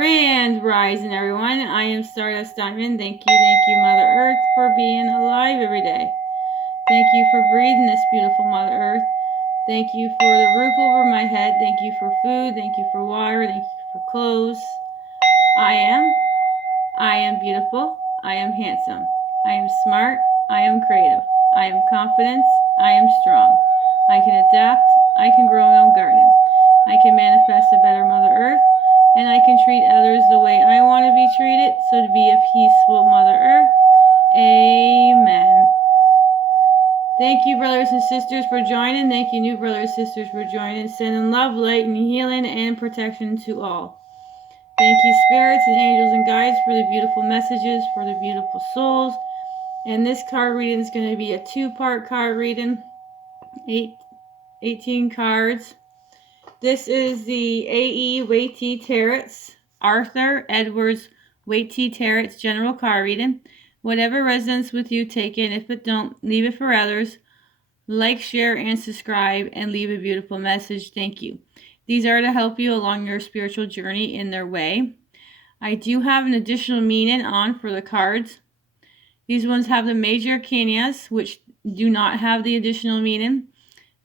Grand Rising, everyone. I am Stardust Diamond. Thank you, Mother Earth, for being alive every day. Thank you for breathing this beautiful Mother Earth. Thank you for the roof over my head. Thank you for food. Thank you for water. Thank you for clothes. I am beautiful. I am handsome. I am smart. I am creative. I am confident. I am strong. I can adapt. I can grow my own garden. I can manifest a better Mother Earth. And I can treat others the way I want to be treated. So to be a peaceful Mother Earth. Amen. Thank you, brothers and sisters, for joining. Thank you, new brothers and sisters, for joining. Sending love, light, and healing and protection to all. Thank you, spirits and angels and guides, for the beautiful messages, for the beautiful souls. And this card reading is going to be a two-part card reading, 18 cards. This is the A.E. Waite Tarot's, Author Edward Waite Tarot's general card reading. Whatever resonates with you, take it. If it don't, leave it for others. Like, share, and subscribe, and leave a beautiful message. Thank you. These are to help you along your spiritual journey in their way. I do have an additional meaning on for the cards. These ones have the major arcanas, which do not have the additional meaning.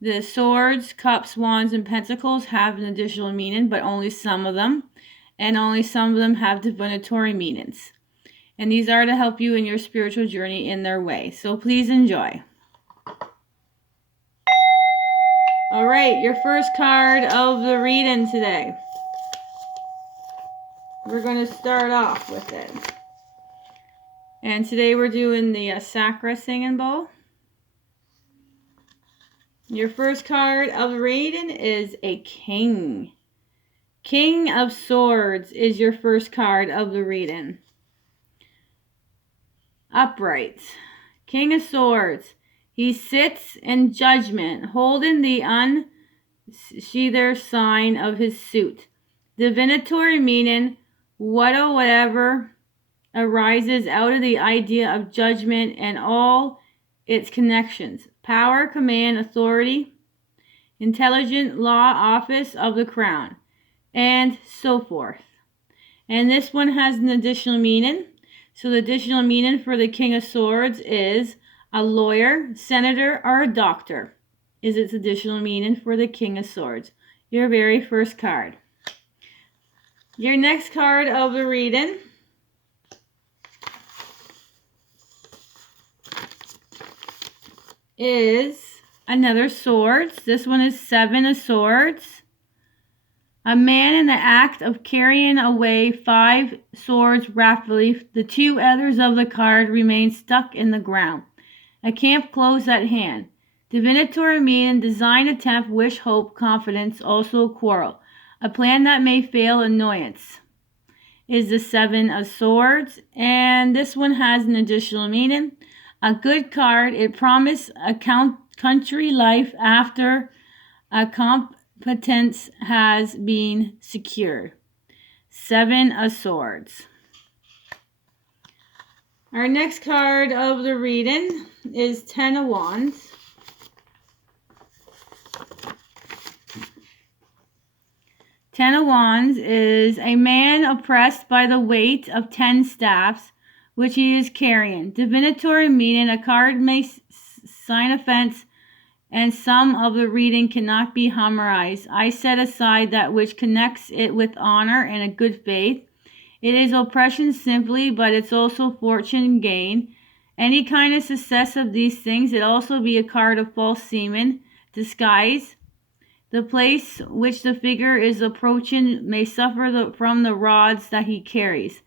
The swords, cups, wands, and pentacles have an additional meaning, but only some of them. And only some of them have divinatory meanings. And these are to help you in your spiritual journey in their way. So please enjoy. All right, your first card of the reading today. We're going to start off with it. And today we're doing the Sacra Singing Bowl. Your first card of the reading is a King. King of Swords is your first card of the reading. Upright. King of Swords. He sits in judgment, holding the unsheathed sign of his suit. Divinatory meaning, whatever arises out of the idea of judgment and all its connections. Power, command, authority, intelligent law, office of the crown, and so forth. And this one has an additional meaning. So the additional meaning for the King of Swords is a lawyer, senator, or a doctor is its additional meaning for the King of Swords. Your very first card. Your next card of the reading is another swords. This one is 7 of Swords. A man in the act of carrying away 5 swords rapidly. The 2 others of the card remain stuck in the ground. A camp close at hand. Divinatory meaning, design, attempt, wish, hope, confidence, also a quarrel. A plan that may fail, annoyance is the 7 of Swords. And this one has an additional meaning. A good card. It promises a country life after a competence has been secured. 7 of Swords. Our next card of the reading is 10 of Wands. 10 of Wands is a man oppressed by the weight of 10 staffs, which he is carrying. Divinatory meaning, a card may sign offense, and some of the reading cannot be harmonized. I set aside that which connects it with honor and a good faith. It is oppression simply, but it's also fortune gain. Any kind of success of these things, it also be a card of false semen, disguise. The place which the figure is approaching may suffer from the rods that he carries.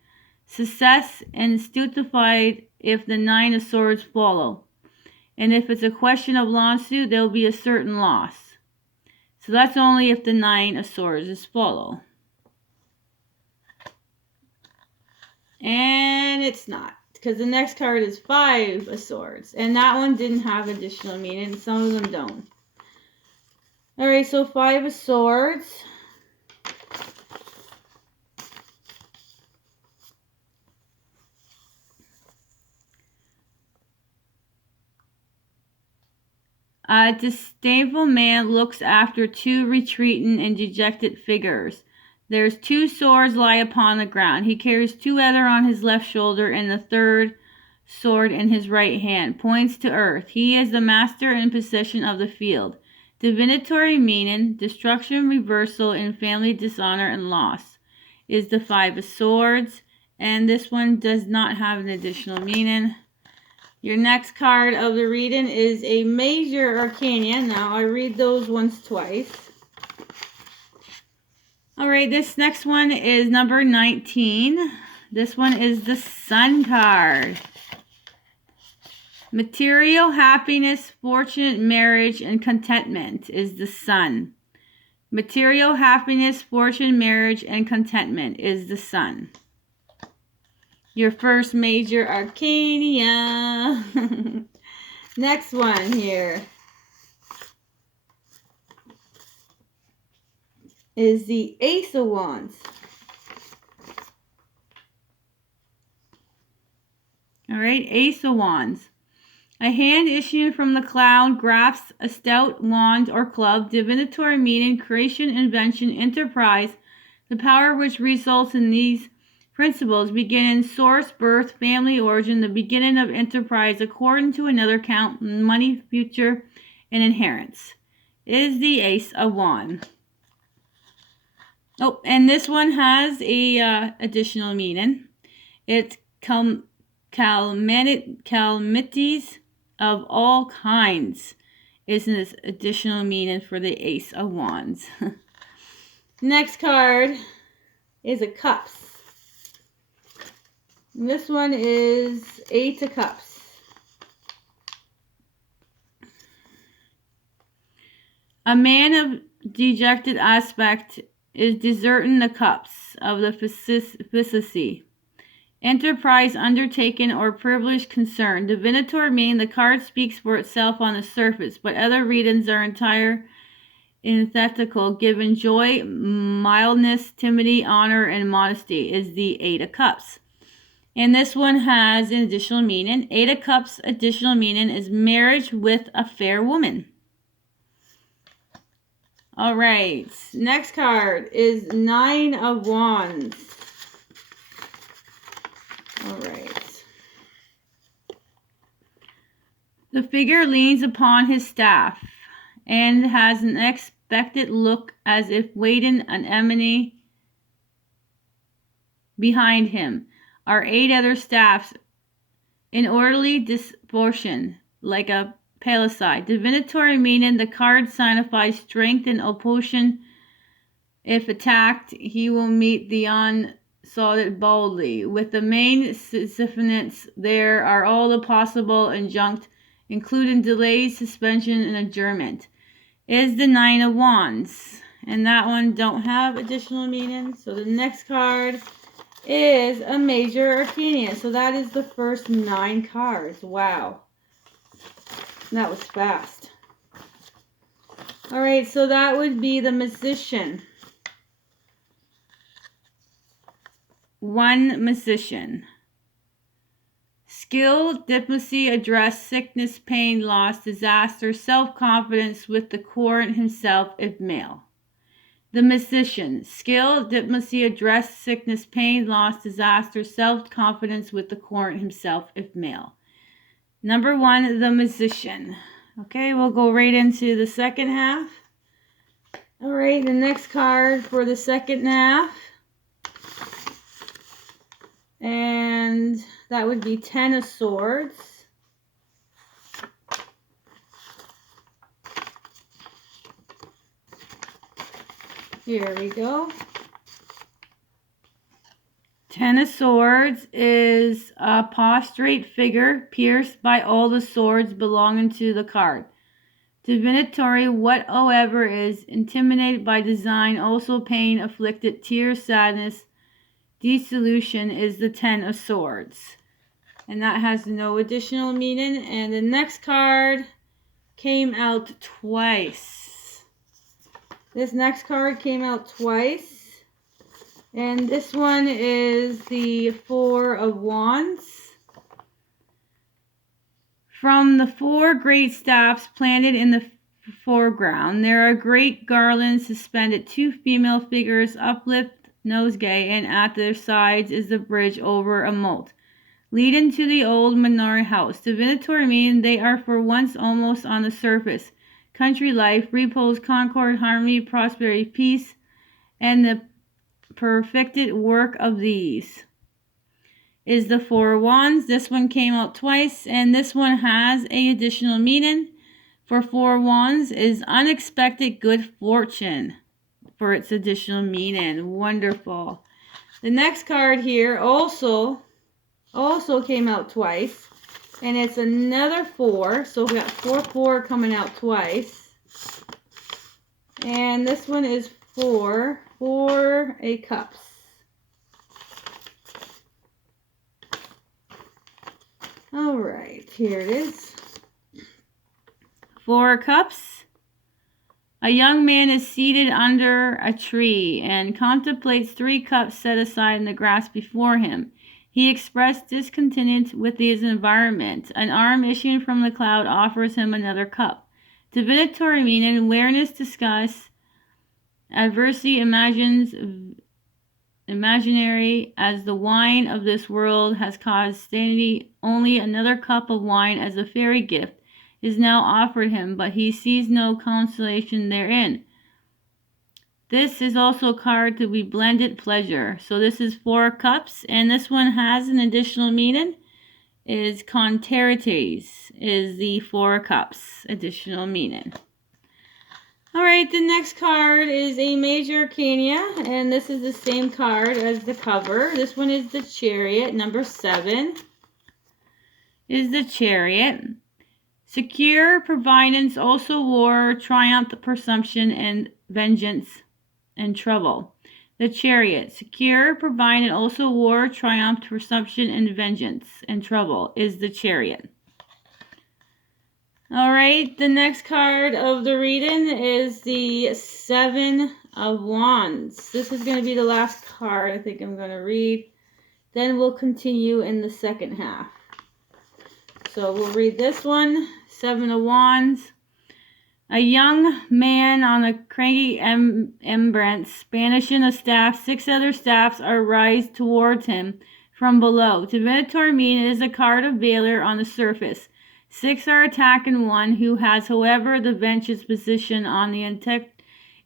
Success and stultified if the 9 of Swords follow. And if it's a question of lawsuit, there will be a certain loss. So that's only if the 9 of Swords is follow. And it's not, because the next card is 5 of Swords. And that one didn't have additional meaning. Some of them don't. Alright, so 5 of Swords. A disdainful man looks after 2 retreating and dejected figures. There's 2 swords lie upon the ground. He carries 2 other on his left shoulder, and the third sword in his right hand. Points to earth. He is the master and possession of the field. Divinatory meaning, destruction, reversal, and family dishonor and loss is the 5 of swords. And this one does not have an additional meaning. Your next card of the reading is a major arcana. Now, I read those ones twice. All right, this next one is number 19. This one is the Sun card. Material, happiness, fortune, marriage, and contentment is the Sun. Material, happiness, fortune, marriage, and contentment is the Sun. Your first major arcana. Next one here is the Ace of Wands. All right, Ace of Wands. A hand issuing from the cloud grasps a stout wand or club, divinatory meaning, creation, invention, enterprise. The power which results in these principles begin in source, birth, family, origin, the beginning of enterprise, according to another count, money, future, and inheritance. Is the Ace of Wands. Oh, and this one has a additional meaning. It's calamities of all kinds is this additional meaning for the Ace of Wands. Next card is a Cups. And this one is 8 of Cups. A man of dejected aspect is deserting the cups of the Physici. Enterprise undertaken or privilege concerned. Divinatory meaning, the card speaks for itself on the surface, but other readings are entire antithetical, given joy, mildness, timidity, honor, and modesty is the 8 of Cups. And this one has an additional meaning. 8 of Cups additional meaning is marriage with a fair woman. All right, next card is 9 of Wands. All right. The figure leans upon his staff and has an expectant look as if waiting an enemy behind him. Are 8 other staffs in orderly disproportion, like a palisade. Divinatory meaning, the card signifies strength and opposition. If attacked, he will meet the onslaught boldly. With the main significance, there are all the possible injunct, including delays, suspension, and adjournment. Is the 9 of Wands. And that one don't have additional meaning. So the next card is a major arcana. So that is the first 9 cards. Wow. That was fast. All right, so that would be the Magician. 1 Magician. Skill, diplomacy, address, sickness, pain, loss, disaster, self-confidence with the court himself if male. The Magician. Skill, diplomacy, address, sickness, pain, loss, disaster, self-confidence with the court himself if male. Number 1, the Magician. Okay, we'll go right into the second half. All right, the next card for the second half. And that would be 10 of Swords. Here we go. 10 of Swords is a prostrate figure pierced by all the swords belonging to the card. Divinatory, whatever is intimidated by design, also pain, afflicted, tears, sadness, dissolution is the 10 of Swords. And that has no additional meaning. And the next card came out twice. This next card came out twice. And this one is the 4 of Wands. From the 4 great staffs planted in the foreground, there are great garlands suspended. 2 female figures uplift nosegay, and at their sides is the bridge over a moat, leading to the old manor house. Divinatory mean they are for once almost on the surface. Country life, repose, concord, harmony, prosperity, peace, and the perfected work of these is the Four of Wands. This one came out twice, and this one has a additional meaning. For Four of Wands is unexpected good fortune for its additional meaning. Wonderful. The next card here also came out twice, and it's another 4. So we got 4 coming out twice. And this one is 4 a cups. All right, here it is. 4 cups. A young man is seated under a tree and contemplates 3 cups set aside in the grass before him. He expressed discontent with his environment. An arm issuing from the cloud offers him another cup. Divinatory meaning, awareness, discuss, adversity, imaginary as the wine of this world has caused sanity. Only another cup of wine as a fairy gift is now offered him, but he sees no consolation therein. This is also a card to be blended pleasure. So this is 4 cups, and this one has an additional meaning. Is contrarieties is the 4 cups additional meaning. All right, the next card is a major arcana, and this is the same card as the cover. This one is the Chariot. Number 7 is the Chariot. Secure providence, also war, triumph, presumption, and vengeance and trouble. The Chariot. Secure providence, also war, triumph, presumption, and vengeance and trouble is the Chariot. All right, the next card of the reading is the 7 of Wands. This is going to be the last card I think I'm going to read. Then we'll continue in the second half. So we'll read this one, 7 of Wands. A young man on a craggy eminence, banishing a staff. 6 other staffs are raised towards him from below. Divinatory meaning is a card of valor on the surface. 6 are attacking one who has, however, the vengeance position on the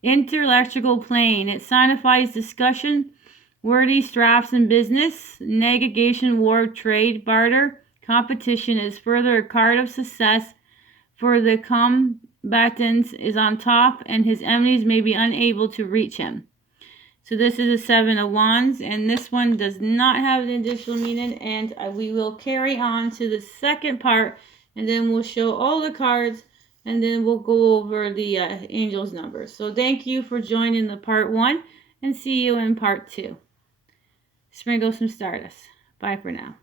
intellectual plane. It signifies discussion, wordy straps in business, negation, war, trade, barter. Competition is further a card of success, for the combatant is on top and his enemies may be unable to reach him. So this is a 7 of Wands, and this one does not have an additional meaning, and we will carry on to the second part, and then we'll show all the cards, and then we'll go over the angels numbers. So thank you for joining the part 1, and see you in part 2. Sprinkle some stardust. Bye for now.